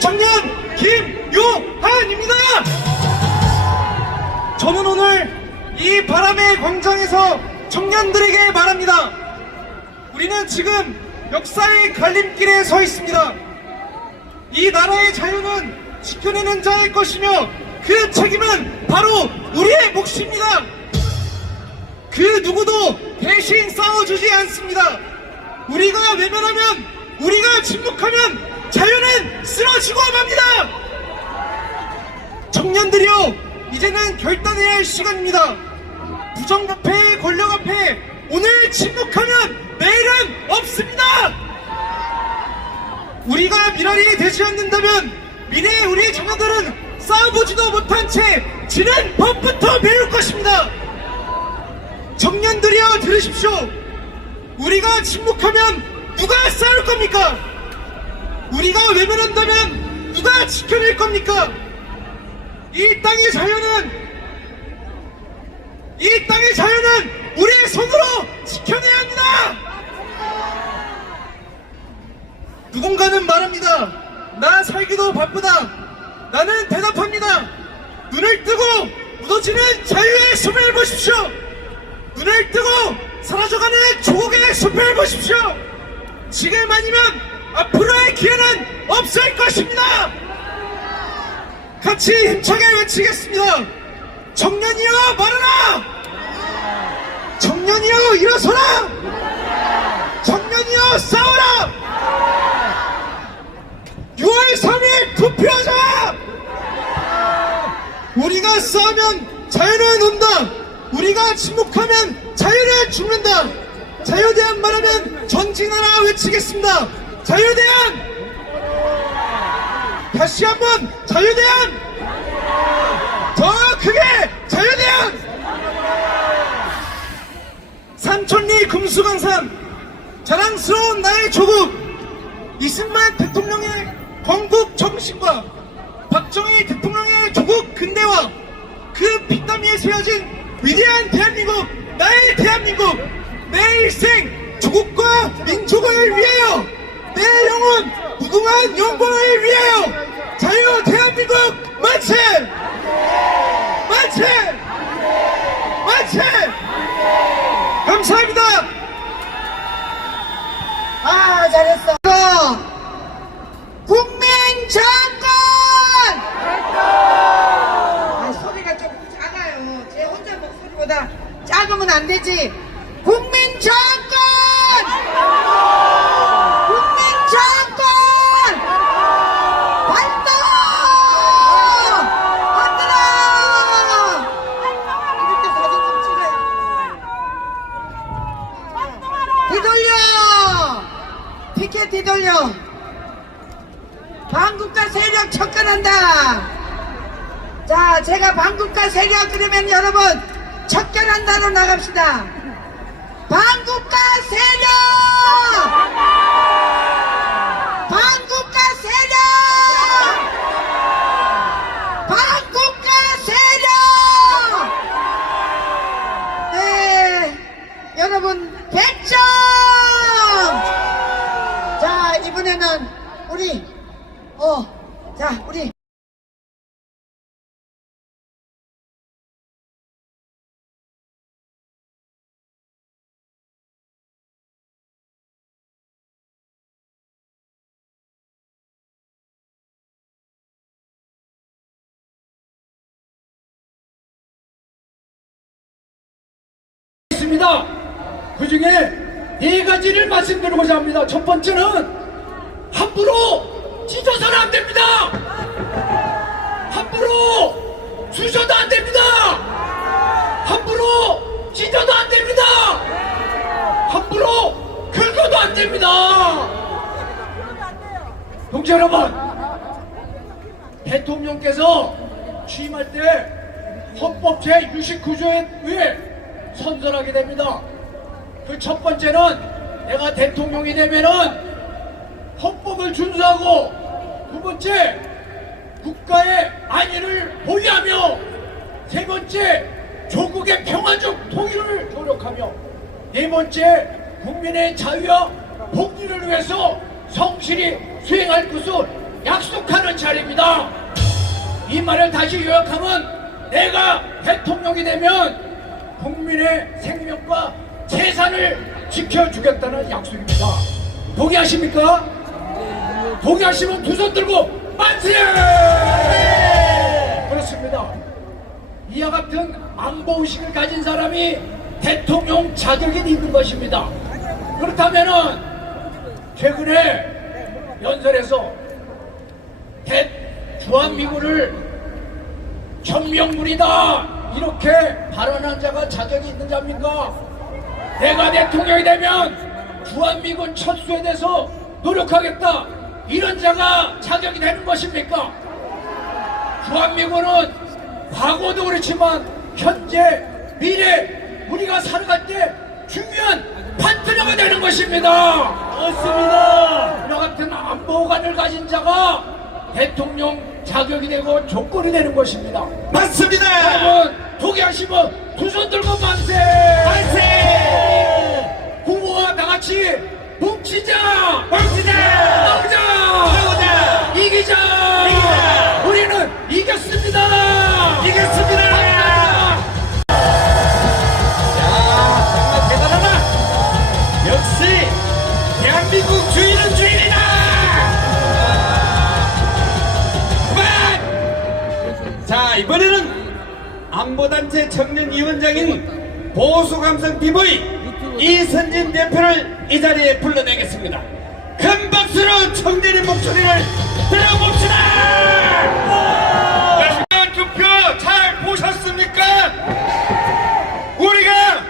청년 김요한입니다. 저는 오늘 이 바람의 광장에서 청년들에게 말합니다. 우리는 지금 역사의 갈림길에 서 있습니다. 이 나라의 자유는 지켜내는 자의 것이며 그 책임은 바로 우리의 몫입니다. 그 누구도 대신 싸워주지 않습니다. 우리가 외면하면, 우리가 침묵하면 자유는 쓰러지고 맙니다. 청년들이여, 이제는 결단해야 할 시간입니다. 부정 앞에 권력 앞에 오늘 침묵하면 내일은 없습니다. 우리가 미랄이 되지 않는다면 미래의 우리 자녀들은 싸워보지도 못한 채 지는 법부터 배울 것입니다. 청년들이여 들으십시오. 우리가 침묵하면 누가 싸울 겁니까? 우리가 외면한다면 누가 지켜낼 겁니까? 이 땅의 자유는 우리의 손으로 지켜내야 합니다. 누군가는 말합니다. 나 살기도 바쁘다. 나는 대답합니다. 눈을 뜨고 무너지는 자유의 숨을 보십시오. 눈을 뜨고 사라져가는 조국의 숲을 보십시오. 지금 아니면 앞으로의 기회는 없을 것입니다. 같이 힘차게 외치겠습니다. 청년이여 말하라. 청년이여 일어서라. 청년이여 싸워라. 6월 3일 투표하자. 우리가 싸우면 자유는 온다. 우리가 침묵하면 자유는 죽는다. 자유대한 말하면 전진하라 외치겠습니다. 자유대한. 다시 한번 자유대한. 더 크게 자유대한. 삼천리 금수강산 자랑스러운 나의 조국. 이승만 대통령의 건국 정신과 박정희 대통령의 조국 근대화, 그 피땀 위에 세워진 위대한 대한민국, 나의 대한민국, 내 일생 조국과 민족을 위하여, 내 영혼 무궁한 영광을 위하여 자유 대한민국 만세! 만세! 만세! 감사합니다. 아, 잘했어. 국민 정권! 아, 소리가 좀 작아요. 제 혼자 목소리보다 작으면 안 되지. 국민 정권! 국민 정권! 활동! 흔들어! 이럴 때 사진 좀 찍어요. 뒤돌려! 피켓 뒤돌려! 반국가 세력 척결한다. 자, 제가 반국가 세력 그러면 여러분 척결한다로 나갑시다. 반국가 세력! 반국가 세력! 반국가 세력! 네, 여러분 100점! 자, 이번에는 우리 자, 우리 있습니다. 그 중에 네 가지를 말씀드리고자 합니다. 첫 번째는 함부로 찢어서는 안 됩니다. 함부로 쑤셔도 안 됩니다. 함부로 찢어도 안 됩니다. 함부로 긁어도 안 됩니다. 동지 여러분, 대통령께서 취임할 때 헌법 제69조에 의해 선서하게 됩니다. 그 첫 번째는 내가 대통령이 되면은 헌법을 준수하고, 두 번째 국가의 안위를 보위하며, 세 번째 조국의 평화적 통일을 노력하며, 네 번째 국민의 자유와 복리를 위해서 성실히 수행할 것을 약속하는 자리입니다. 이 말을 다시 요약하면 내가 대통령이 되면 국민의 생명과 재산을 지켜주겠다는 약속입니다. 동의하십니까? 동의하시면 두 손 들고 만세! 그렇습니다. 이와 같은 안보의식을 가진 사람이 대통령 자격이 있는 것입니다. 그렇다면은 최근에 연설에서 주한미군을 천명군이다 이렇게 발언한 자가 자격이 있는 자입니까? 내가 대통령이 되면 주한미군 철수에 대해서 노력하겠다 이런 자가 자격이 되는 것입니까? 주한미군은 과거도 그렇지만 현재 미래 우리가 살아갈 때 중요한 파트너가 되는 것입니다. 맞습니다. 이와 같은 안보관을 가진 자가 대통령 자격이 되고 조건이 되는 것입니다. 맞습니다. 여러분 동의하시면 두 손 들고 만세! 만세! 부모와 다같이 뭉치자! 뭉치자! 싸우자! 싸우자! 이기자! 이기자! 우리는 이겼습니다! 이겼습니다. 정말 대단하다. 역시 대한민국 주인은 주인이다. 그만. 자, 이번에는 안보단체 청년위원장인 보수감성 비보이 이선진 대표를 이 자리에 불러내겠습니다. 큰 박수로 청년의 목소리를 들어봅시다. 투표 잘 보셨습니까? 우리가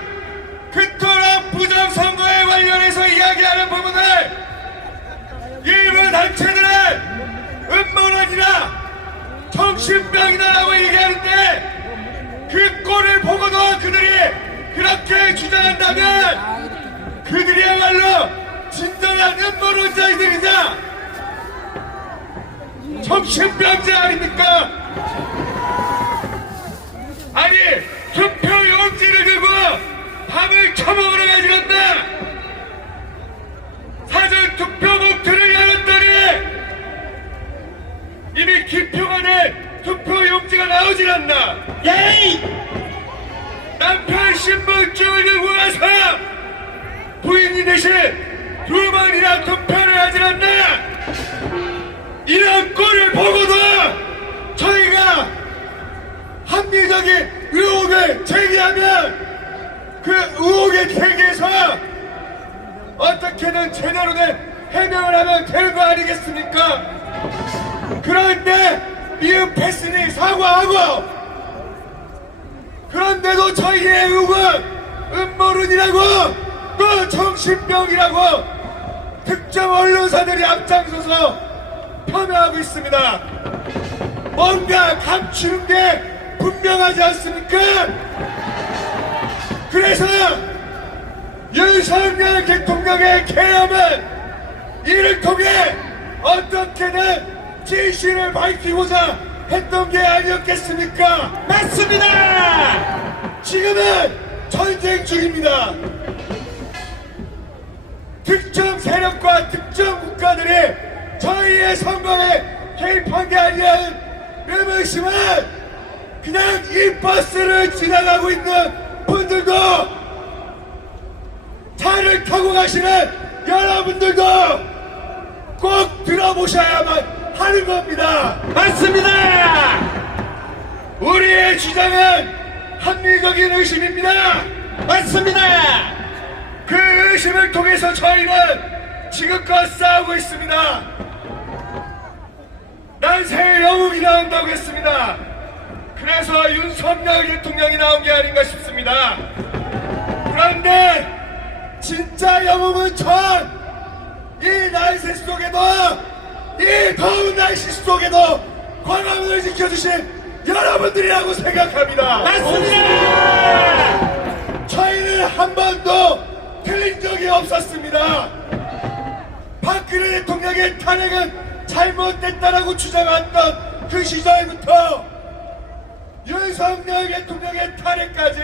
그토록 부정선거에 관련해서 이야기하는 부분을 일부 단체들은 음모론이나 정신병이다라고 얘기하는데 그 꼴을 보고도 그들이 그렇게 주장한다면 그들이야말로 진정한 음모론자이들이다. 정신병자 아닙니까? 아니 투표용지를 들고 밥을 처먹으러 가지 않나? 사전 투표 봉투를 열었더니 이미 기표가 투표용지가 나오질 않나? 예이! 남편 신분증을 들고 가서 부인이 대신 두 번이나 투표를 하질 않나? 이런 꼴을 보고도 저희가 합리적인 의혹을 제기하면 그 의혹의 계기에서 어떻게든 제대로 된 해명을 하면 되는 거 아니겠습니까? 그런데 미흡했으니 사과하고 그런데도 저희의 의혹은 음모론이라고 또 정신병이라고 특정 언론사들이 앞장서서 폄하하고 있습니다. 뭔가 감추는 게 분명하지 않습니까? 그래서 윤석열 대통령의 계엄은 이를 통해 어떻게든 진실을 밝히고자 했던 게 아니었겠습니까? 맞습니다! 지금은 전쟁 중입니다. 특정 세력과 특정 국가들이 저희의 선거에 개입한 게 아니라는 의문심은 그냥 이 버스를 지나가고 있는 분들도 차를 타고 가시는 여러분들도 꼭 들어보셔야만 하는 겁니다. 맞습니다. 우리의 주장은 합리적인 의심입니다. 맞습니다. 그 의심을 통해서 저희는 지금껏 싸우고 있습니다. 난세의 영웅이 나온다고 했습니다. 그래서 윤석열 대통령이 나온 게 아닌가 싶습니다. 그런데 진짜 영웅은 이 날씨 속에도 이 더운 날씨 속에도 광화문을 지켜주신 여러분들이라고 생각합니다. 맞습니다. 저희는 한 번도 틀린 적이 없었습니다. 박근혜 대통령의 탄핵은 잘못됐다라고 주장했던 그 시절부터 윤석열 대통령의 탄핵까지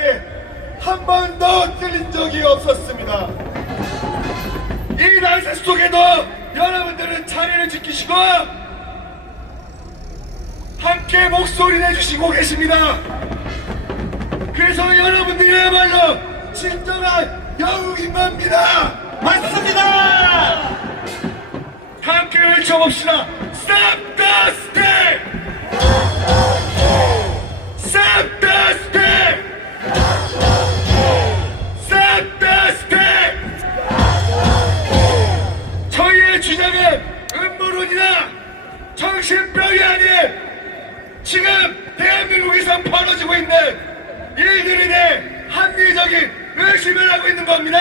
한 번도 틀린 적이 없었습니다. 이 날씨 속에도 여러분들은 자리를 지키시고 함께 목소리 내주시고 계십니다. 그래서 여러분들이야말로 진정한 영웅인 겁니다. 맞습니다. 함께 외쳐봅시다. Stop the steal! Stop the steal! Stop the steal! 저희의 주장은 음모론이나 정신병이 아닌 지금 대한민국에서 벌어지고 있는 일들이네 합리적인 의심을 하고 있는 겁니다.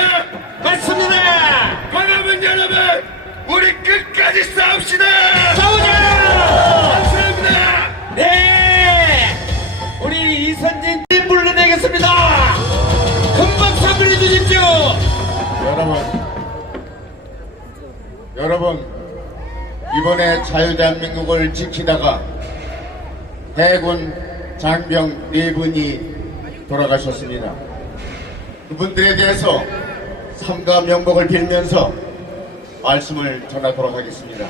맞습니다. 그러면 여러분 우리 끝까지 싸웁시다. 싸우자. 감사합니다. 네, 우리 이선진 불러내겠습니다. 큰 박수 한번 해주십시오. 여러분, 이번에 자유대한민국을 지키다가 해군 장병 4분이 돌아가셨습니다. 그분들에 대해서 삼가 명복을 빌면서 말씀을 전하도록 하겠습니다.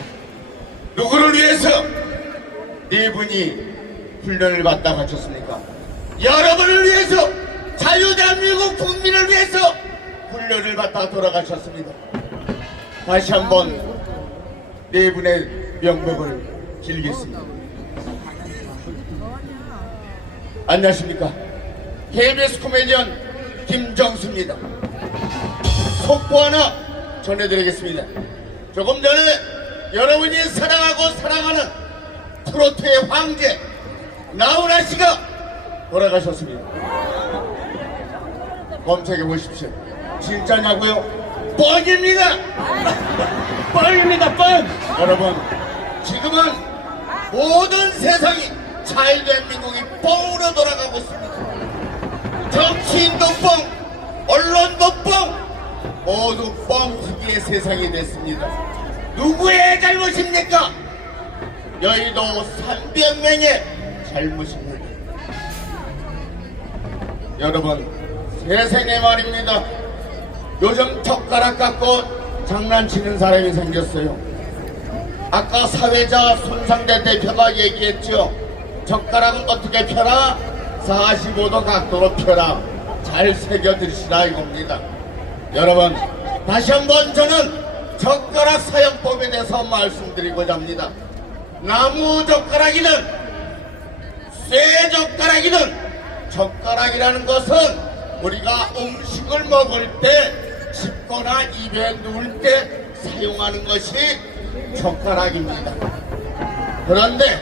누구를 위해서 4분이 훈련을 받다 가셨습니까? 여러분을 위해서, 자유대한민국 국민을 위해서 훈련을 받다 돌아가셨습니다. 다시 한번 4분의 명복을 빌겠습니다. 안녕하십니까? KBS 코미디언 김정수입니다. 속보 하나 전해드리겠습니다. 조금 전에 여러분이 사랑하고 사랑하는 트로트의 황제 나훈아 씨가 돌아가셨습니다. 검색해 보십시오. 진짜냐고요? 뻥입니다. 뻥입니다. 뻥. 여러분, 지금은 모든 세상이 자유대한민국이 뻥으로 돌아가고 있습니다. 정치인도 뻥, 언론도 뻥, 모두 뻥튀기의 세상이 됐습니다. 누구의 잘못입니까? 여의도 300명의 잘못입니다. 여러분, 세상에 말입니다. 요즘 젓가락 갖고 장난치는 사람이 생겼어요. 아까 사회자 손상대 대표가 얘기했죠. 젓가락은 어떻게 펴라? 45도 각도로 펴라. 잘 새겨드시라 이겁니다. 여러분, 다시 한번 저는 젓가락 사용법에 대해서 말씀드리고자 합니다. 나무 젓가락이든 쇠 젓가락이든 젓가락이라는 것은 우리가 음식을 먹을 때 씹거나 입에 넣을 때 사용하는 것이 젓가락입니다. 그런데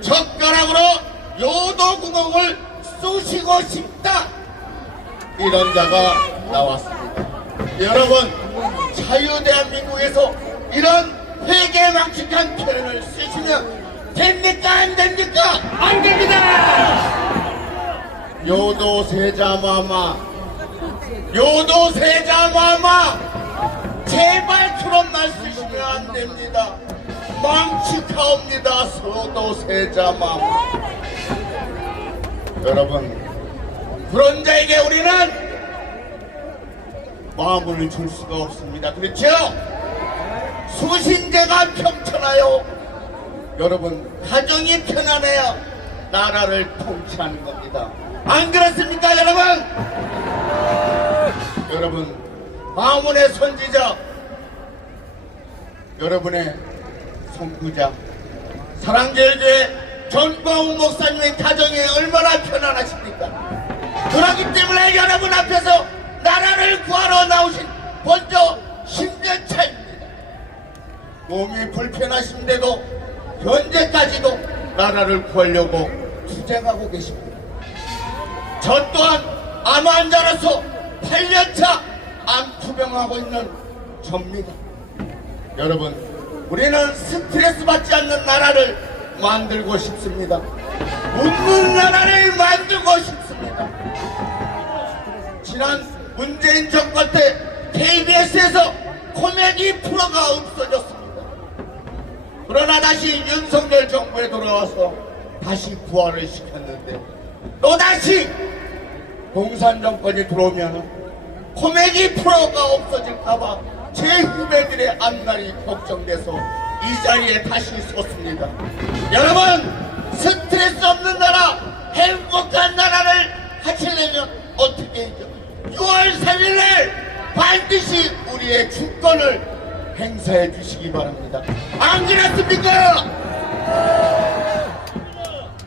젓가락으로 요도 구멍을 쑤시고 싶다, 이런 자가 나왔습니다. 여러분, 자유대한민국에서 이런 회개망측한 표현을 쓰시면 됩니까? 안 됩니까? 안 됩니다. 요도세자마마, 요도세자마마, 제발 그런 말 쓰시면 안 됩니다. 망측하옵니다. 소도세자마마. 여러분, 그런 자에게 우리는 마음을 줄 수가 없습니다. 그렇죠? 수신제가 평천하여 여러분, 가정이 편안해야 나라를 통치하는 겁니다. 안 그렇습니까, 여러분? 여러분, 마문의 선지자, 여러분의 선구자, 사랑제일교회 전광훈 목사님의 가정이 얼마나 편안하십니까? 그렇기 때문에 여러분 앞에서 나라를 구하러 나오신 본저 신재차입니다. 몸이 불편하신데도 현재까지도 나라를 구하려고 투쟁하고 계십니다. 저 또한 암 환자로서 8년차 암 투병하고 있는 접니다. 여러분, 우리는 스트레스 받지 않는 나라를 만들고 싶습니다. 웃는 나라를 만들고 싶습니다. 지난 문재인 정권 때 KBS에서 코미디 프로가 없어졌습니다. 그러나 다시 윤석열 정부에 돌아와서 다시 부활을 시켰는데 또다시 공산 정권이 들어오면 코미디 프로가 없어질까봐 제 후배들의 앞날이 걱정돼서 이 자리에 다시 섰습니다. 여러분, 스트레스 수 없는 나라, 행복한 나라를 하시려면 어떻게 해죠? 6월 3일날 반드시 우리의 주권을 행사해 주시기 바랍니다. 안 그렇습니까?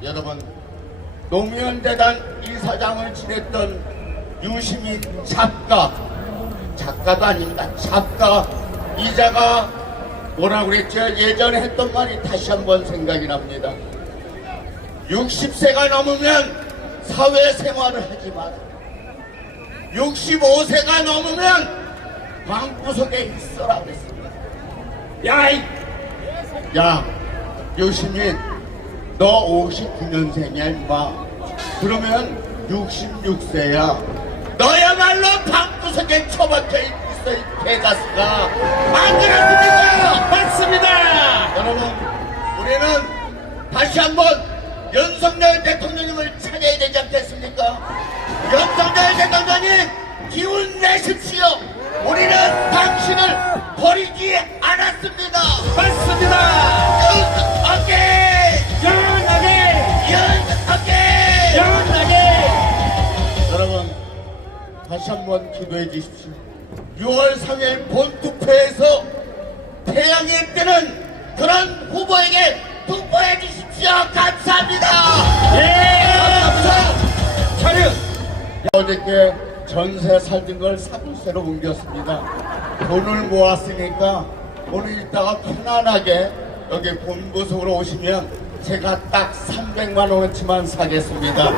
여러분, 노무현재단 이사장을 지냈던 유시민 작가도 아닙니다. 작가 이자가 뭐라고 그랬죠? 예전에 했던 말이 다시 한번 생각이 납니다. 60세가 넘으면 사회생활을 하지 마라. 65세가 넘으면 방구석에 있어라 그랬습니다. 야, 유시민, 너 59년생이야 임마. 그러면 66세야. 너야말로 방구석에 처박혀 있어 이 개가스가. 안 그렇습니까? 맞습니다. 여러분, 우리는 다시 한번 윤석열 대통령님을 찾아야 되지 않겠습니까? 윤석열 대통령님, 기운 내십시오. 우리는 당신을 버리지 않았습니다. 맞습니다. 영원하게 여러분, 다시 한번 기도해 주십시오. 6월 3일 본투표에서 태양의 뜨는 그런 후보에게 투표해 주십시오. 감사합니다. 어저께 전세 살던 걸 사무세로 옮겼습니다. 돈을 모았으니까 오늘 이따가 편안하게 여기 본부석으로 오시면 제가 딱 300만 원어치만 사겠습니다.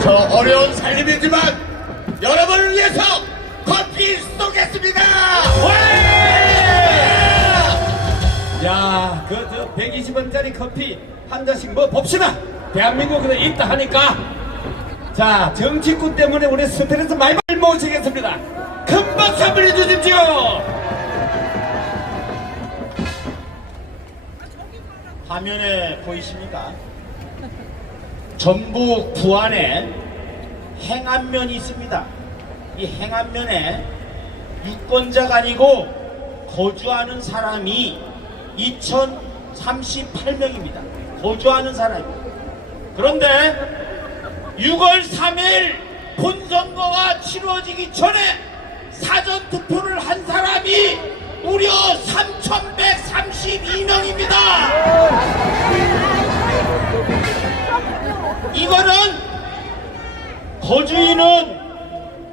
저 어려운 살림이지만 여러분을 위해서 커피 쏘겠습니다. 야, 그 120원짜리 커피 한 잔씩 뭐 봅시다. 대한민국에 있다 하니까. 자, 정치꾼 때문에 우리 스트레스 많이 모시겠습니다. 큰 박수 한번 해주십시오. 화면에 보이십니까? 전북 부안에 행안면이 있습니다. 이 행안면에 유권자가 아니고 거주하는 사람이 2038명입니다. 거주하는 사람입니다. 그런데 6월 3일 본선거가 치러지기 전에 사전투표를 한 사람이 무려 3,132명입니다. 이거는 거주인은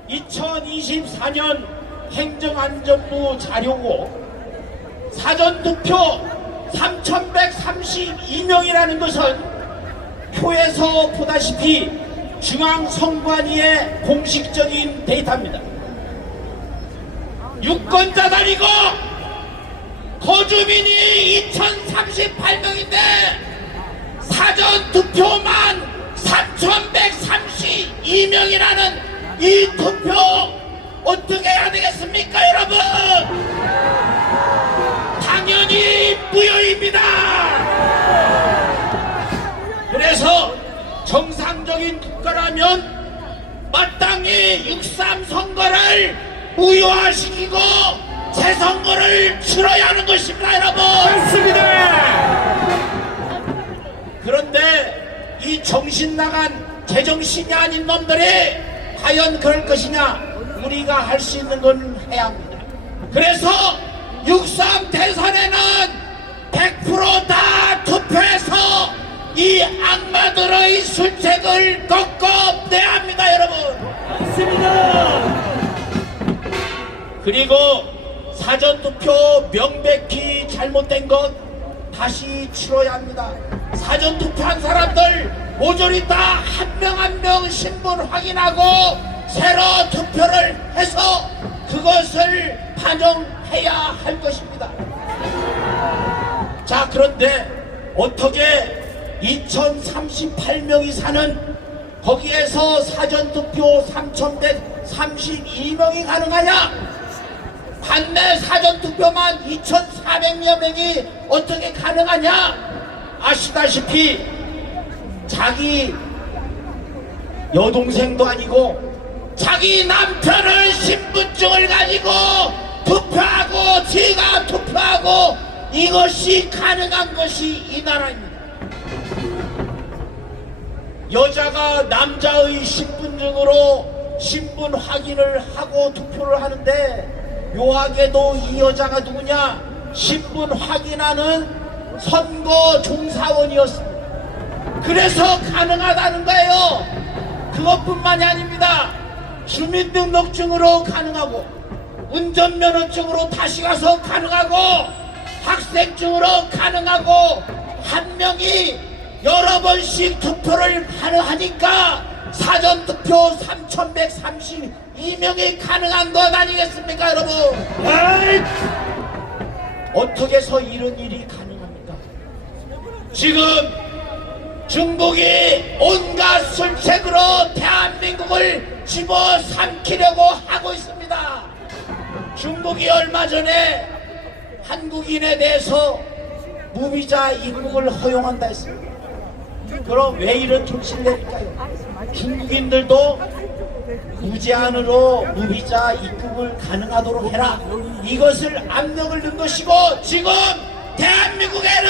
2024년 행정안전부 자료고 사전투표 3,132명이라는 것은 표에서 보다시피 중앙선관위의 공식적인 데이터입니다. 유권자도 아니고 거주민이 2,038명인데 사전투표만 3,132명이라는 이 투표 어떻게 해야 되겠습니까, 여러분? 당연히 무효입니다. 그래서 정상적인 국가라면 마땅히 6.3 선거를 무효화시키고 재선거를 치러야 하는 것입니다, 여러분. 맞습니다. 그런데 이 정신 나간 제정신이 아닌 놈들이 과연 그럴 것이냐? 우리가 할 수 있는 건 해야 합니다. 그래서 6.3 대선에는 100% 다 투표해서 이 악마들의 술책을 꺾어내야 합니다, 여러분. 맞습니다. 그리고 사전투표 명백히 잘못된 것 다시 치러야 합니다. 사전투표한 사람들 모조리 다 한 명 한 명 신분 확인하고 새로 투표를 해서 그것을 반영해야 할 것입니다. 자, 그런데 어떻게 2,038명이 사는 거기에서 사전투표 3,132명이 가능하냐? 반내 사전투표만 2,400여 명이 어떻게 가능하냐? 아시다시피 자기 여동생도 아니고 자기 남편을 신분증을 가지고 투표하고 지가 투표하고 이것이 가능한 것이 이 나라입니다. 여자가 남자의 신분증으로 신분 확인을 하고 투표를 하는데 묘하게도 이 여자가 누구냐? 신분 확인하는 선거 종사원이었습니다. 그래서 가능하다는 거예요. 그것뿐만이 아닙니다. 주민등록증으로 가능하고 운전면허증으로 다시 가서 가능하고 학생증으로 가능하고 한 명이 여러 번씩 투표를 하니까 사전투표 3,132명이 가능한 것 아니겠습니까, 여러분? 어떻게 해서 이런 일이 가능합니까? 지금 중국이 온갖 술책으로 대한민국을 집어삼키려고 하고 있습니다. 중국이 얼마 전에 한국인에 대해서 무비자 입국을 허용한다 했습니다. 그럼 왜 이런 조치를 내릴까요? 중국인들도 무제한으로 무비자 입국을 가능하도록 해라. 이것을 압력을 넣은 것이고 지금 대한민국에는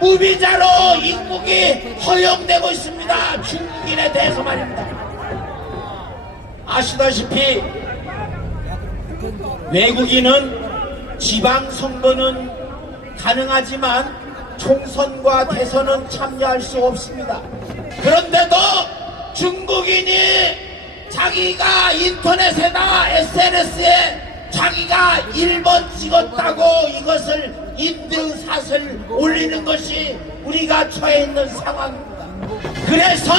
무비자로 입국이 허용되고 있습니다. 중국인에 대해서 말입니다. 아시다시피 외국인은 지방선거는 가능하지만 총선과 대선은 참여할 수 없습니다. 그런데도 중국인이 자기가 인터넷에다 SNS에 자기가 1번 찍었다고 이것을 인증샷을 올리는 것이 우리가 처해 있는 상황입니다. 그래서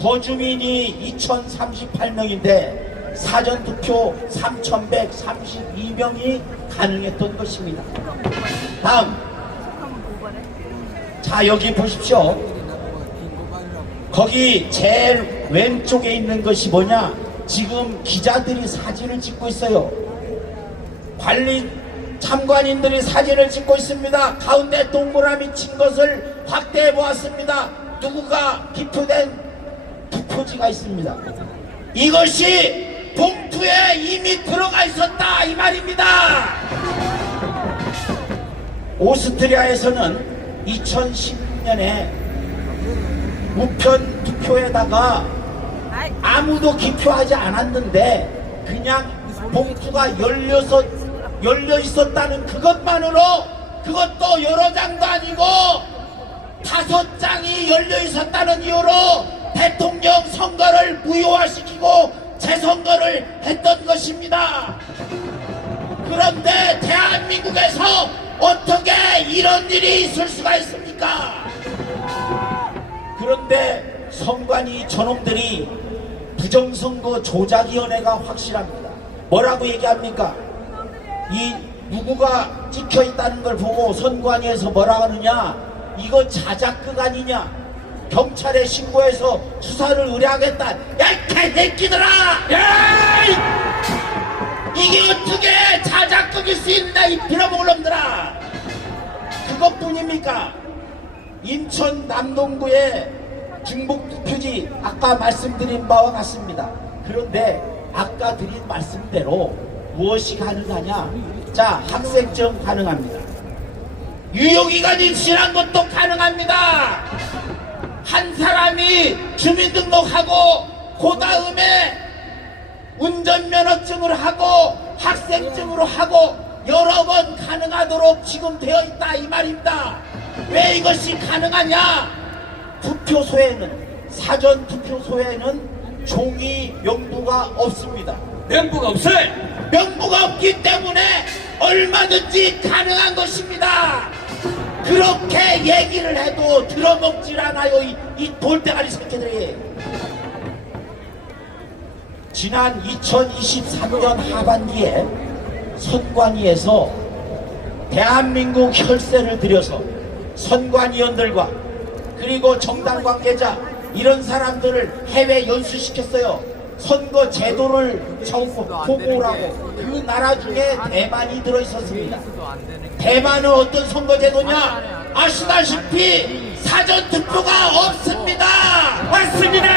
거주민이 2,038명인데 사전투표 3,132명이 가능했던 것입니다. 다음, 자 여기 보십시오. 거기 제일 왼쪽에 있는 것이 뭐냐? 지금 기자들이 사진을 찍고 있어요. 관리 참관인들이 사진을 찍고 있습니다. 가운데 동그라미 친 것을 확대해 보았습니다. 누구가 기표된 투표지가 있습니다. 이것이 봉투에 이미 들어가 있었다 이 말입니다. 오스트리아에서는 2016년에 우편 투표에다가 아무도 기표하지 않았는데 그냥 봉투가 열려 있었다는 그것만으로, 그것도 여러 장도 아니고 5장이 열려 있었다는 이유로 대통령 선거를 무효화시키고 재선거를 했던 것입니다. 그런데 대한민국에서 어떻게 이런 일이 있을 수가 있습니까? 그런데 선관위 저놈들이 부정선거 조작위원회가 확실합니다. 뭐라고 얘기합니까? 이 누구가 찍혀 있다는 걸 보고 선관위에서 뭐라 하느냐? 이거 자작극 아니냐? 경찰에 신고해서 수사를 의뢰하겠다. 야, 이 개새끼들아! 야! 이게 어떻게 자작극일 수 있나, 이 빌어먹을 놈들아! 그것뿐입니까? 인천 남동구의 중복투표지 아까 말씀드린 바와 같습니다. 그런데 아까 드린 말씀대로 무엇이 가능하냐? 자, 학생증 가능합니다. 유효기간이 지난 것도 가능합니다. 한 사람이 주민등록하고 그 다음에 운전면허증을 하고 학생증으로 하고 여러 번 가능하도록 지금 되어 있다 이 말입니다. 왜 이것이 가능하냐? 투표소에는, 사전 투표소에는 종이 명부가 없습니다. 명부가 없어요. 명부가 없기 때문에 얼마든지 가능한 것입니다. 그렇게 얘기를 해도 들어먹질 않아요, 이 돌대가리 새끼들이. 지난 2023년 하반기에 선관위에서 대한민국 혈세를 들여서 선관위원들과 그리고 정당 관계자 이런 사람들을 해외 연수시켰어요. 선거 제도를 보고라고. 그 나라 중에 대만이 들어있었습니다. 대만은 어떤 선거 제도냐? 아시다시피 사전투표가 없습니다. 맞습니다.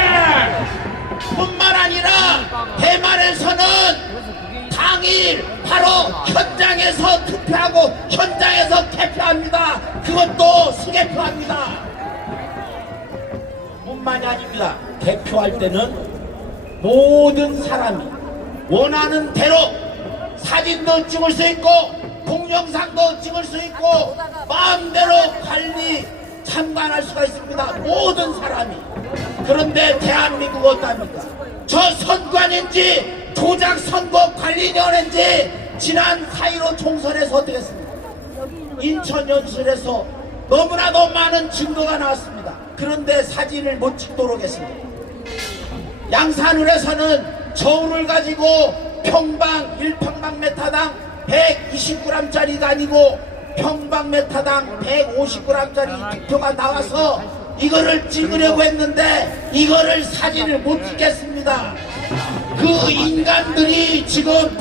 뿐만 아니라 대만에서는 당일 바로 현장에서 투표하고 현장에서 개표합니다. 그것도 수개표합니다. 뿐만이 아닙니다. 개표할 때는 모든 사람이 원하는 대로 사진도 찍을 수 있고 동영상도 찍을 수 있고 마음대로 관리 참관할 수가 있습니다. 모든 사람이. 그런데 대한민국 어떠합니까? 저 선관인지 조작 선거관리위원회인지 지난 4.15 총선에서 어떻게 했습니까? 인천 연설에서 너무나도 많은 증거가 나왔습니다. 그런데 사진을 못 찍도록 했습니다. 양산을에서는 저울을 가지고 평방 1평방미터당 120g짜리가 아니고 평방미터당 150g짜리 투표가 나와서 이거를 찍으려고 했는데 이거를 사진을 못 찍겠습니다. 그 인간들이 지금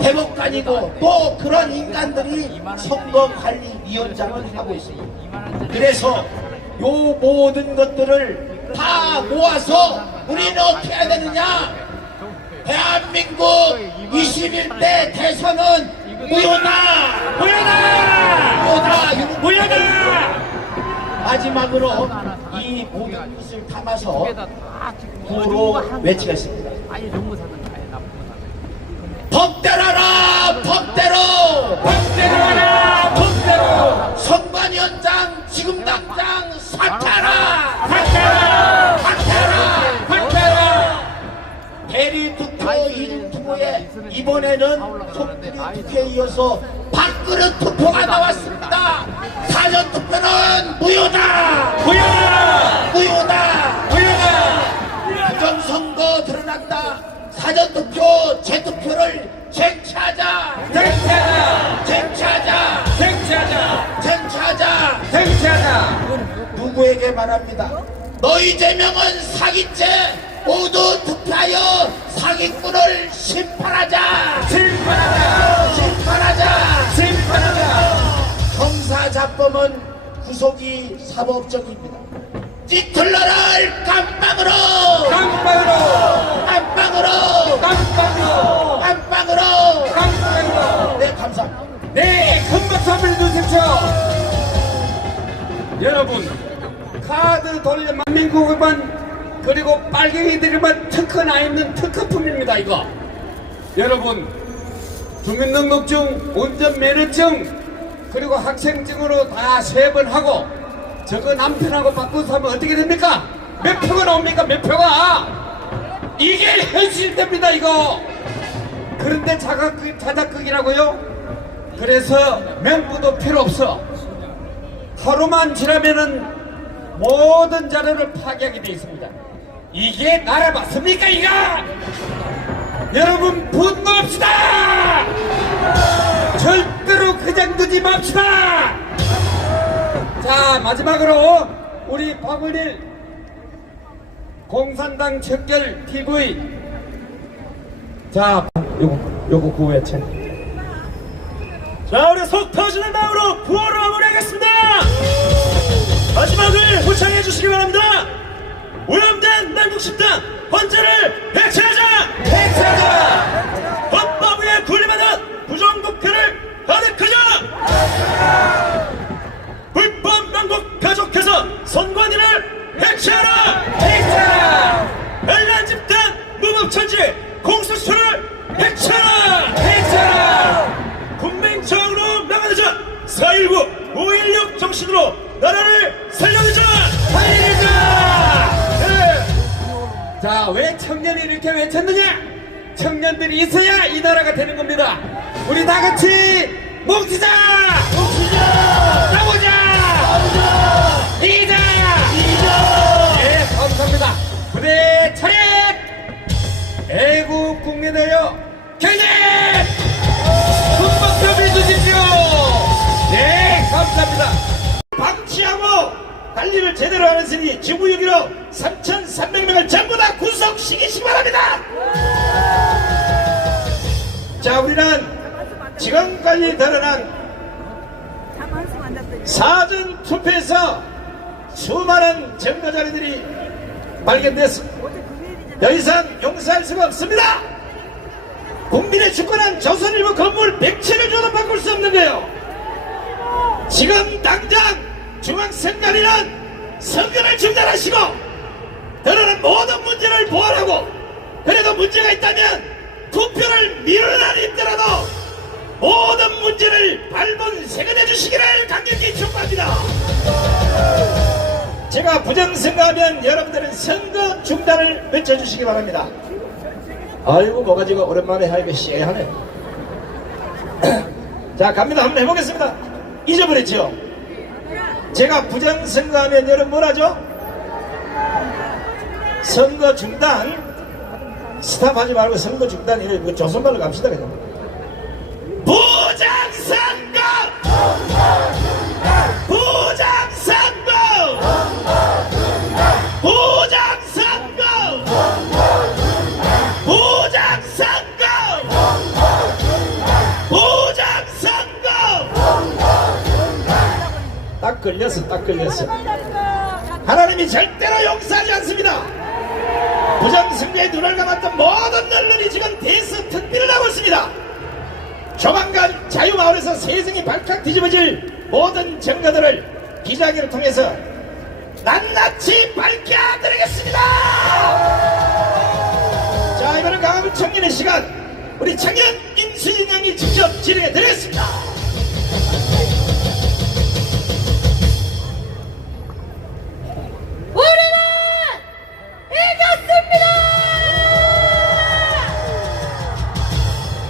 대법관이고 또 그런 인간들이 선거관리위원장을 하고 있습니다. 그래서 요 모든 것들을 다 모아서 우리는 어떻게 해야 되느냐? 대한민국 21대 대선은 무효다! 마지막으로 이 모든 것을 담아서 구호로 외치겠습니다. 법대로라! 법대로! 선관위원장 지금 당장 사퇴하라! 대리 투표, 이중 투표에 이번에는 속풀이 투표에 이어서 밥그릇 투표가 나왔습니다. 사전 투표는 무효다. 부정선거 드러났다. 사전 투표, 재투표를 쟁취하자. 누구에게 말합니다. 너희 제명은 사기죄. 모두 투표하여 사기꾼을 심판하자. 형사자범은 구속이 사법적입니다. 찌틀러를 깜빵으로. 네, 감사합니다. 네, 큰 박수 한번 해주십시오. 여러분, 카드 돌려 만민국만 그리고 빨갱이들만 특허 나 있는 특허품입니다. 이거 여러분, 주민등록증, 운전면허증 그리고 학생증으로 다 3번 하고 저거 남편하고 바꿔서 하면 어떻게 됩니까? 몇 표가 나옵니까? 몇 표가? 이게 현실됩니다. 이거. 그런데 자작극이라고요? 그래서 명부도 필요 없어. 하루만 지나면은 모든 자료를 파괴하게 되어 있습니다. 이게 나라 맞습니까? 이거? 여러분, 분노합시다. 절대로 그냥 두지 맙시다. 자, 마지막으로 우리 박은일 공산당 척결 TV. 자, 요거 구호외쳐. 자, 우리 속 터지는 마음으로 구호를 마무리하겠습니다. 마지막을 호창해 주시기 바랍니다. 오염된 남북신당 헌재를 해체하자. 헌법 위에 군림하는 부정국회를 가득하자. 불법 망국 가족해서 선관위를 해체하라. 반란 집단 무법천지 공수처를 해체하라. 국민정으로 나가자. 4.19 5.16 정신으로 나라를 살려내자. 자, 왜 청년이 이렇게 외쳤느냐? 청년들이 있어야 이 나라가 되는 겁니다. 우리 다 같이 뭉치자! 싸우자! 이기자! 예, 감사합니다. 부대 차렷! 애국 국민하여 경제! 금박표를 주십시오! 네, 감사합니다. 방치하고 관리를 제대로 하는 스니 지구유기로 3,300명을 전부 다 구속시키시기 바랍니다. 자, 우리는 지금까지 드러난 사전 투표에서 수많은 증거 자료들이 발견됐습니다. 더 이상 용서할 수가 없습니다. 국민의 주권한 조선일보 건물 100채를 줘도 바꿀 수 없는 거예요. 지금 당장 중앙선관위는 선거를 중단하시고 드러난 모든 문제를 보완하고 그래도 문제가 있다면 투표를 미루는 힘더라도 모든 문제를 밟은 세금해 주시기를 강력히 촉구합니다. 제가 부정선거하면 여러분들은 선거 중단을 외쳐주시기 바랍니다. 아이고 뭐가지가 오랜만에 하이가 시하네. 자 갑니다. 한번 해보겠습니다. 잊어버렸죠? 제가 부정선거하면 여러분 뭐라죠? 선거 중단. 스탑하지 말고 선거 중단 이거 조선말로 갑시다 그냥. 부정선거! 부정선거! 부정선거! 부정선거! 부정선거! 딱 걸렸어, 딱 걸렸어. 하나님이 절대로 용서하지 않습니다. 부정선거에 눈을 감았던 모든 언론이 지금 대서특필을 하고 있습니다. 조만간 자유마을에서 세상이 발칵 뒤집어질 모든 증거들을 기자회견을 통해서 낱낱이 밝혀드리겠습니다. 자 이번엔 강화문 청년의 시간 우리 청년 임수진 양이 직접 진행해드리겠습니다. 우리는 이겼습니다!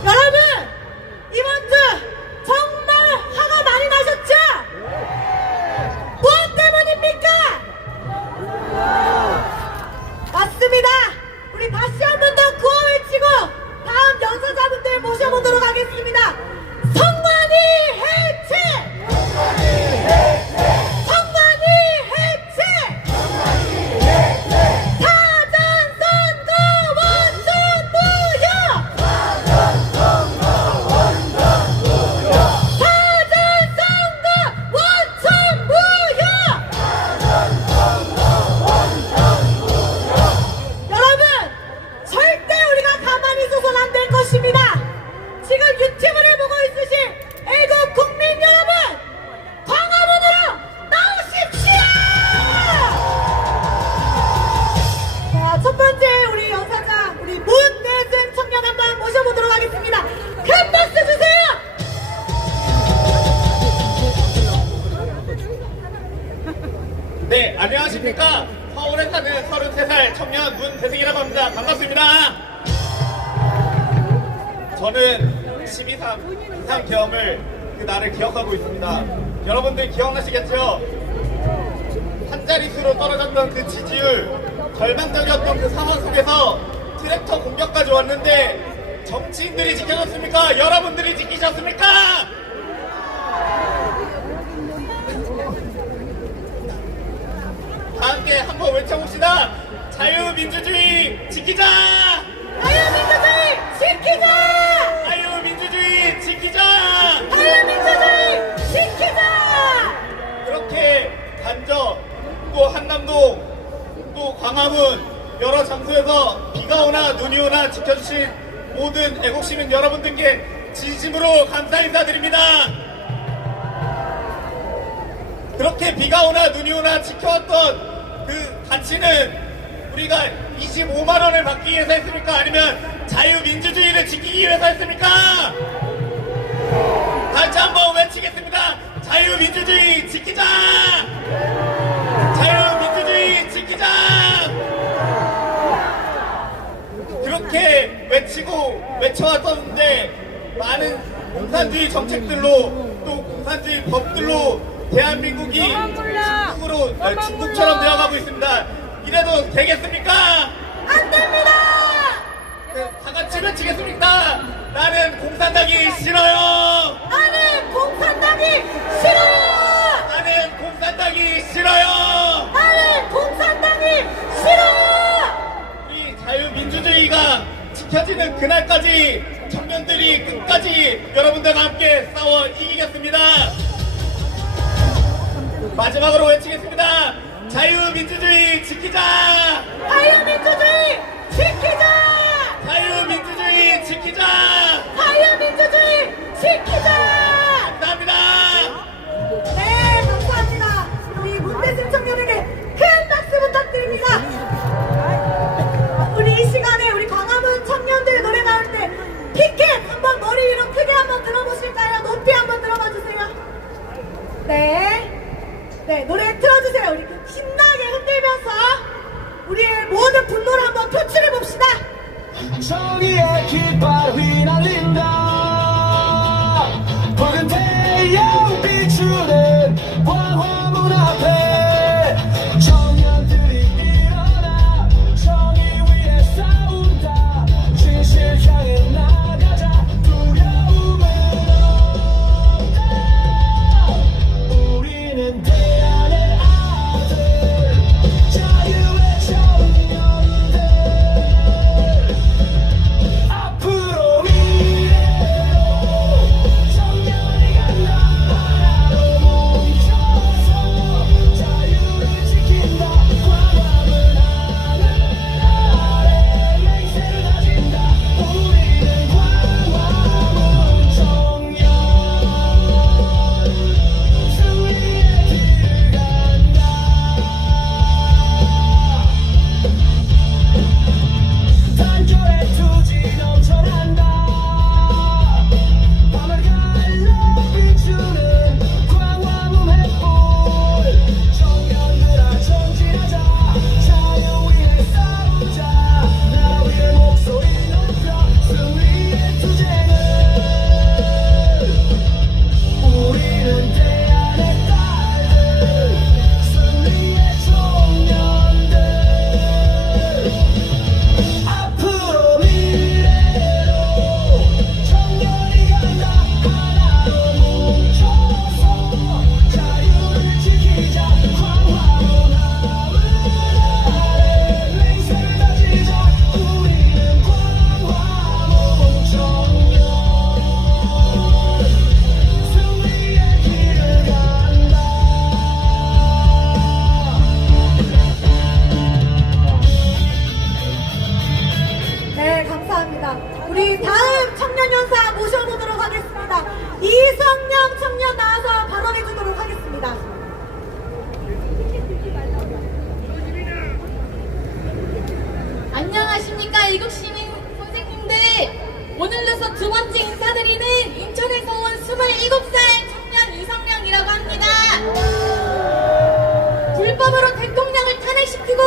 여러분, 이번 주 정말 화가 많이 나셨죠? 무엇 때문입니까? 맞습니다. 우리 다시 한 번 더 구호 외치고 다음 연사자분들 모셔보도록 하겠습니다. 성관이 해체! 성관이 해체! 사전선거 원천 무효! 사전선거 원천 무효! 여러분 절대 우리가 가만히 있어서는 안 될 것입니다. 지금 유튜브를 보고 있으신 애국 국민 여러분 광화문으로 나오십시오! 자, 첫 번째 우리 연사자 우리 문대승 청년 한번 모셔보도록 하겠습니다. 큰 박수 주세요! 네, 안녕하십니까. 서울에 사는 33살 청년 문대승이라고 합니다. 반갑습니다. 저는 12.3 이상 경험을 그 날을 기억하고 있습니다. 여러분들 기억나시겠죠? 한 자릿수로 떨어졌던 그 지지율, 절망적이었던 그 상황 속에서 트랙터 공격까지 왔는데 정치인들이 지켜줬습니까? 여러분들이 지키셨습니까? 다 함께 한번 외쳐봅시다. 자유민주주의 지키자! 자유민주주의 지키자! 자유민주주의 지키자! 자유민주주의 지키자! 그렇게 간접, 또 한남동, 또 광화문 여러 장소에서 비가 오나 눈이 오나 지켜주신 모든 애국시민 여러분들께 진심으로 감사 인사드립니다. 그렇게 비가 오나 눈이 오나 지켜왔던 그 가치는 우리가 25만 원을 받기 위해서 했습니까? 아니면 자유민주주의를 지키기 위해서 했습니까? 다시 한번 외치겠습니다. 자유민주주의 지키자! 자유민주주의 지키자! 그렇게 외치고 외쳐왔었는데 많은 공산주의 정책들로 또 공산주의 법들로 대한민국이 중국처럼 되어가고 있습니다. 이래도 되겠습니까? 안 됩니다! 다 같이 외치겠습니까? 나는 공산당이 싫어요! 나는 공산당이 싫어요! 나는 공산당이 싫어요! 나는 공산당이 싫어요! 우리 자유민주주의가 지켜지는 그날까지 청년들이 끝까지 여러분들과 함께 싸워 이기겠습니다. 마지막으로 외치겠습니다. 자유민주주의 지키자! 자유민주주의 지키자! 자유민주주의 지키자! 자유민주주의 지키자! 감사합니다. 네, 감사합니다. 우리 문대승 청년에게 네, 노래 틀어주세요. 우리 신나게 흔들면서 우리의 모든 분노를 한번 표출해봅시다. 정의의 깃발 휘날린다. 붉은 태양 비추는 광화문 앞에 청년들이 일어나 정의 위에 싸운다. 진실 향해 나가자. 두려움은 없다. 우리는 대안의 아들, 자유의 청년들. 앞으로 미래로 청년이 간다. 하나로 뭉쳐서 자유를 지킨다. 광화문 하늘 아래 맹세를 다진다. 우리는 광화문 청년, 승리의 길을 간다. 단결의 투지 넘쳐난다. 밤을 갈라 비추는 광화문 햇불. 청년들아 정진하자. 자유 위에 싸우자. 나라 위에 목소리 높여. 승리의 투쟁을. 우리는 대안의 딸들, 승리의 청년들. 앞으로 미래로 청년이 간다. 하나로 뭉쳐서 자유를 지키자. 광화문 하늘 아래 맹세를 다지자. 우리는 광화문 청년, 승리의 길을 간다. 네, 감사합니다. 우리 다음 청년연사 모셔보도록 하겠습니다. 이성영 청년 나와서 발언해주도록 하겠습니다. 안녕하십니까 이국시민 선생님들. 오늘로서 두 번째 인사드리는 인천에서 온 27살 청년 이성령이라고 합니다. 불법으로 대통령을 탄핵시키고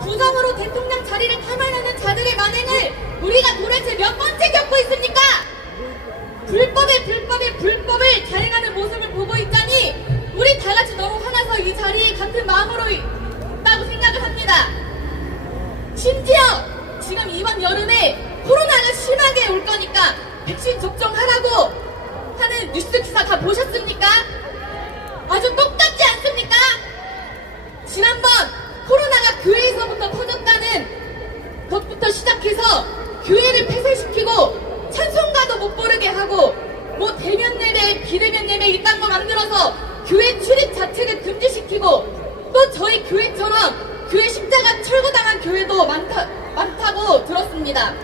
부정으로 대통령 자리를 탐하려는 자들의 만행을 우리가 도대체 몇 번째 겪고 있습니까? 불법을 자행하는 모습을 보고 있자니 우리 다같이 너무 화나서 이 자리에 같은 마음으로 있다고 생각을 합니다. 심지어 지금 이번 여름에 코로나가 심하게 올 거니까 백신 접종하라고 하는 뉴스 기사 다 보셨습니까? 아주 똑같지 않습니까? 지난번 코로나가 교회에서부터 터졌다는 것부터 시작해서 교회를 폐쇄시키고 찬송가도 못 부르게 하고 뭐 대면 예배, 비대면 예배 이딴 거 만들어서 교회 출입 자체를 금지시키고 또 저희 교회처럼 교회 십자가 철거당한 교회도 많다고 들었습니다.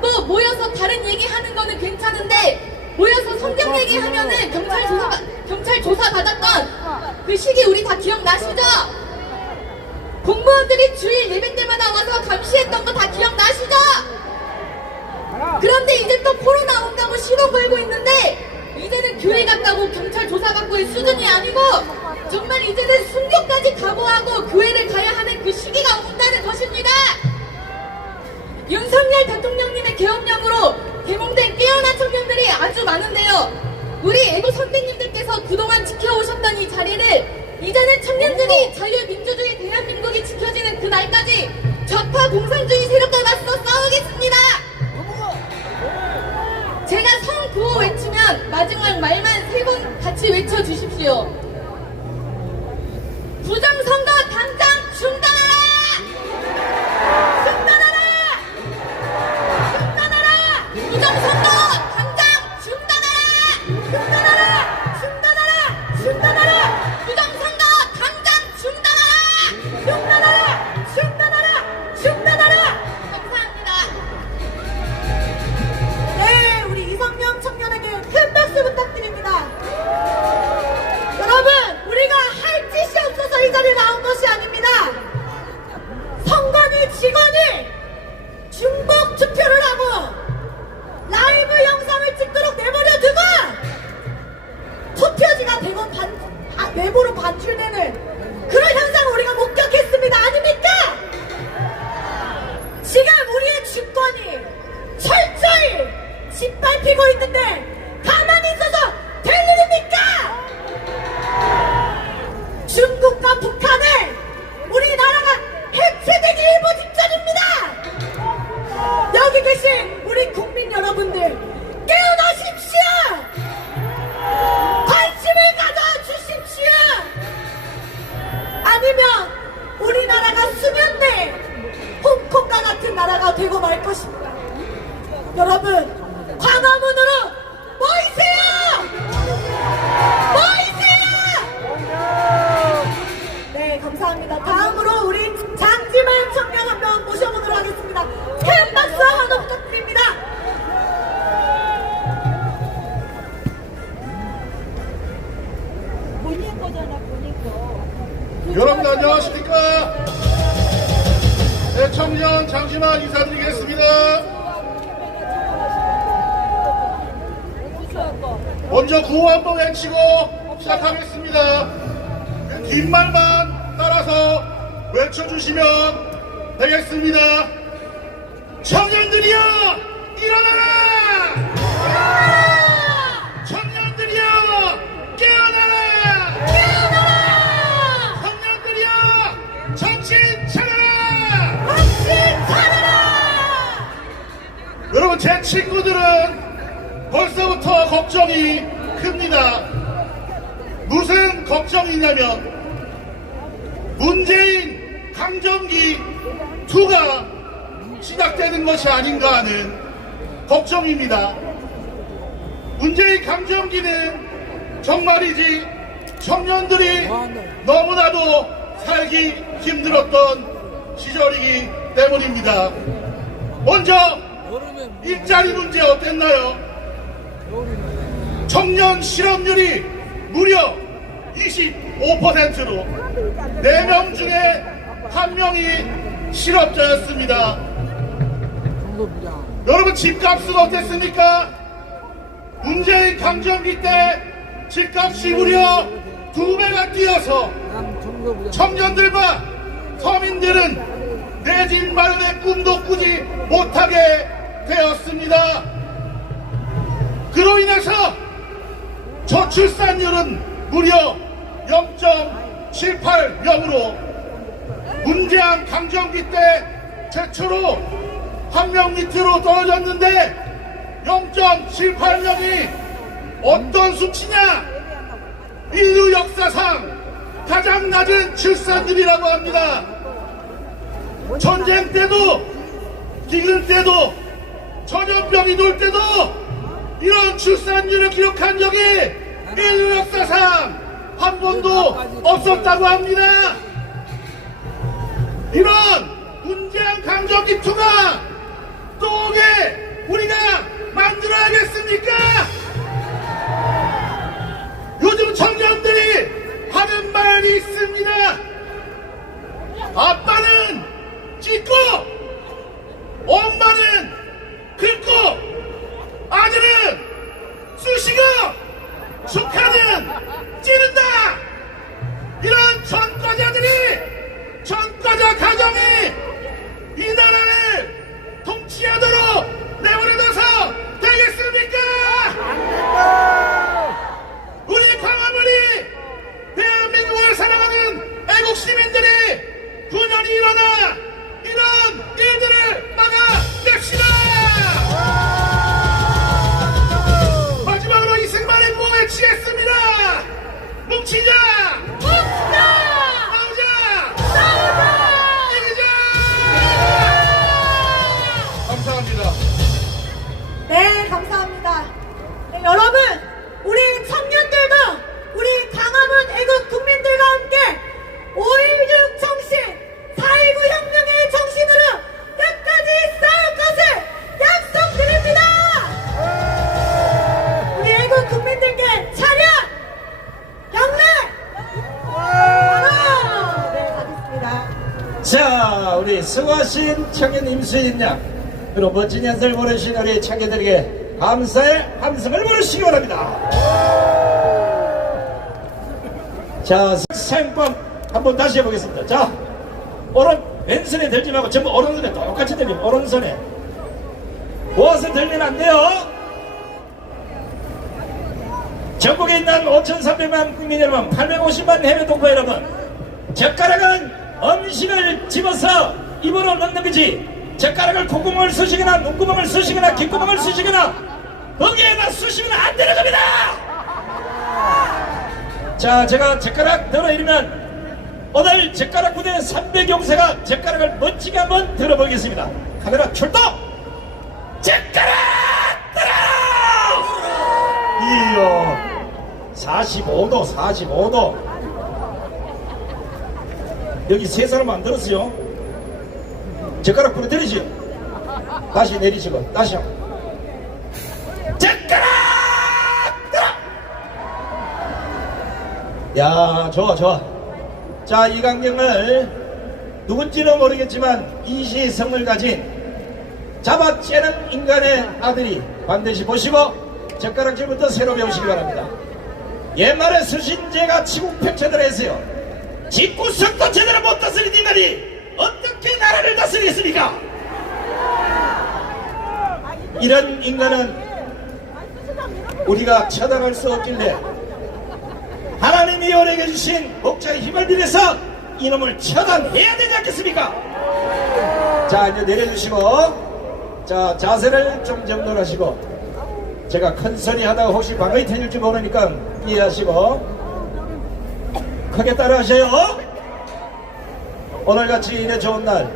또 모여서 다른 얘기하는 거는 괜찮은데 모여서 성경 얘기하면은 경찰 조사 받았던 그 시기 우리 다 기억나시죠? 공무원들이 주일 예배 때마다 와서 감시했던 거 다 기억나시죠? 그런데 이제 또 코로나 온다고 시동 걸고 있는데 이제는 교회 갔다고 경찰 조사받고의 수준이 아니고 정말 이제는 순교까지 각오하고 교회를 가야 하는 그 시기가 온다는 것입니다. 윤석열 대통령님의 계엄령으로 개몽된 깨어난 청년들이 아주 많은데요. 우리 애도 선배님들께서 그동안 지켜오셨던 이 자리를 이제는 청년들이 자유민주주의 대한민국이 지켜지는 그 날까지 좌파 공산주의 세력과 맞서 싸우겠습니다. 제가 성구호 외치면 마지막 말만 3번 같이 외쳐주십시오. 부정선거 당장 중단하라! 중단하라! 중단하라! 부정선거 당장 중단하라! 중단하라! 중단하라! 중단하라! 부정선거 당장 중단하라! 중단하라! 중단하라! 중단하라! 감사합니다. 네, 우리 이성명 청년에게 큰 박수 부탁드립니다. 여러분, 반출되는 그런 현상을 우리가 목격했습니다. 아닙니까? 지금 우리의 주권이 철저히 짓밟히고 있는데 가만히 있어서 될 일입니까? 중국과 북한을 우리나라가 해체되기 일보 직전입니다. 여기 계신 우리 국민 여러분들 깨어나십시오. 관심을 가져주십시오. 아니면 우리나라가 수년 내에 홍콩과 같은 나라가 되고 말 것입니다. 여러분, 광화문으로 모이세요! 모이세요! 네, 감사합니다. 다음으로 우리 장지만 청년 한 명 모셔보도록 하겠습니다. 큰 박수 한번 부탁드립니다. 여러분 안녕하십니까? 네, 청년 장지만 인사드리겠습니다. 먼저 구호 한번 외치고 시작하겠습니다. 뒷말만 따라서 외쳐주시면 되겠습니다. 청년들이여 일어나라! 청년들이여 깨어나라! 청년들이여 정신 차려라! 박수 차려라! 여러분 제 친구들은 벌써부터 걱정이 큽니다. 무슨 걱정이냐면 문재인 강점기 2가 시작되는 것이 아닌가 하는 걱정입니다. 문재인 강점기는 정말이지 청년들이 너무나도 살기 힘들었던 시절이기 때문입니다. 먼저 일자리 문제 어땠나요? 청년 실업률이 무려 25%로 4명 중에 1명이 실업자였습니다. 여러분 집값은 어땠습니까? 문재인 강점기 때 집값이 무려 2배가 뛰어서 청년들과 서민들은 내 집 마련의 꿈도 꾸지 못하게 되었습니다. 그로 인해서 저출산율은 무려 0.78명으로 문재인 강점기 때 최초로 1명 밑으로 떨어졌는데 0.78명이 어떤 수치냐? 인류 역사상 가장 낮은 출산율이라고 합니다. 전쟁 때도 기근 때도 전염병이 돌 때도 이런 출산율을 기록한 적이 인류 역사상 한 번도 없었다고 합니다. 이런 문재인 강점기 2가 또 오게 우리가 만들어야겠습니까? 요즘 청년들이 하는 말이 있습니다. 아빠는 찢고 엄마는 긁고 아들은 쑤시고 축하는 찌른다. 이런 전과자 가정이 이 나라를 통치하도록 내버려둬서 되겠습니까? 우리 광화문이 대한민국을 사랑하는 애국 시민들이 분연히 일어나 이런 일들을 막아냅시다. 마지막으로 이승만의 구호 외치겠습니다. 뭉치자! 뭉치자! 싸우자! 이기자! 감사합니다. 네, 감사합니다. 네, 여러분, 우리 청년들도 우리 강화문 애국 국민들과 함께 5.16 정신, 4.19 혁명의 정신으로 끝까지 싸울 것을 약속드립니다. 우리 애국 국민들께 차렷! 경례! 하나! 네, 가겠습니다. 자, 우리 수고하신 청년 임수인 양, 그리고 멋진 연설 보내주신 우리 청년들에게 감사의 함성을 보내주시기 바랍니다. 자, 사용법 한번 다시 해보겠습니다. 자, 왼손에 들지 말고 전부 오른손에 똑같이 들리면 오른손에 모아서 들면 안 돼요. 전국에 있는 5,300만 국민 여러분, 850만 해외 동포 여러분, 젓가락은 음식을 집어서 입으로 넣는 거지, 젓가락을 콧구멍을 쑤시거나 눈구멍을 쑤시거나 귓구멍을 쑤시거나 거기에다 쑤시면 안 되는 겁니다. 자, 제가 젓가락 들어 이러면 오늘 젓가락 부대 300용사가 젓가락을 멋지게 한번 들어보겠습니다. 카메라 출동! 젓가락 들어! 이야, 45도 45도. 여기 세 사람 안 들었어요. 젓가락 부대 내리시오. 다시 내리시고 다시 한번. 젓가락 들어! 야, 좋아 좋아. 자, 이강경을 누군지는 모르겠지만 이시성을 가진 잡아채는 인간의 아들이 반드시 보시고 젓가락질부터 새로 배우시기 바랍니다. 옛말에 수신제가 치국평천을 했어요. 직구석도 제대로 못 다스린 인간이 어떻게 나라를 다스리겠습니까? 이런 인간은 우리가 처단할 수 없길래 하나님이 우리에게 주신 목자의 힘을 빌려서 이놈을 처단해야 되지 않겠습니까? 자, 이제 내려주시고, 자, 자세를 좀 정돈하시고, 제가 큰 소리 하다가 혹시 방언이 터질지 모르니까 이해하시고 크게 따라 하셔요. 오늘같이 이래 좋은 날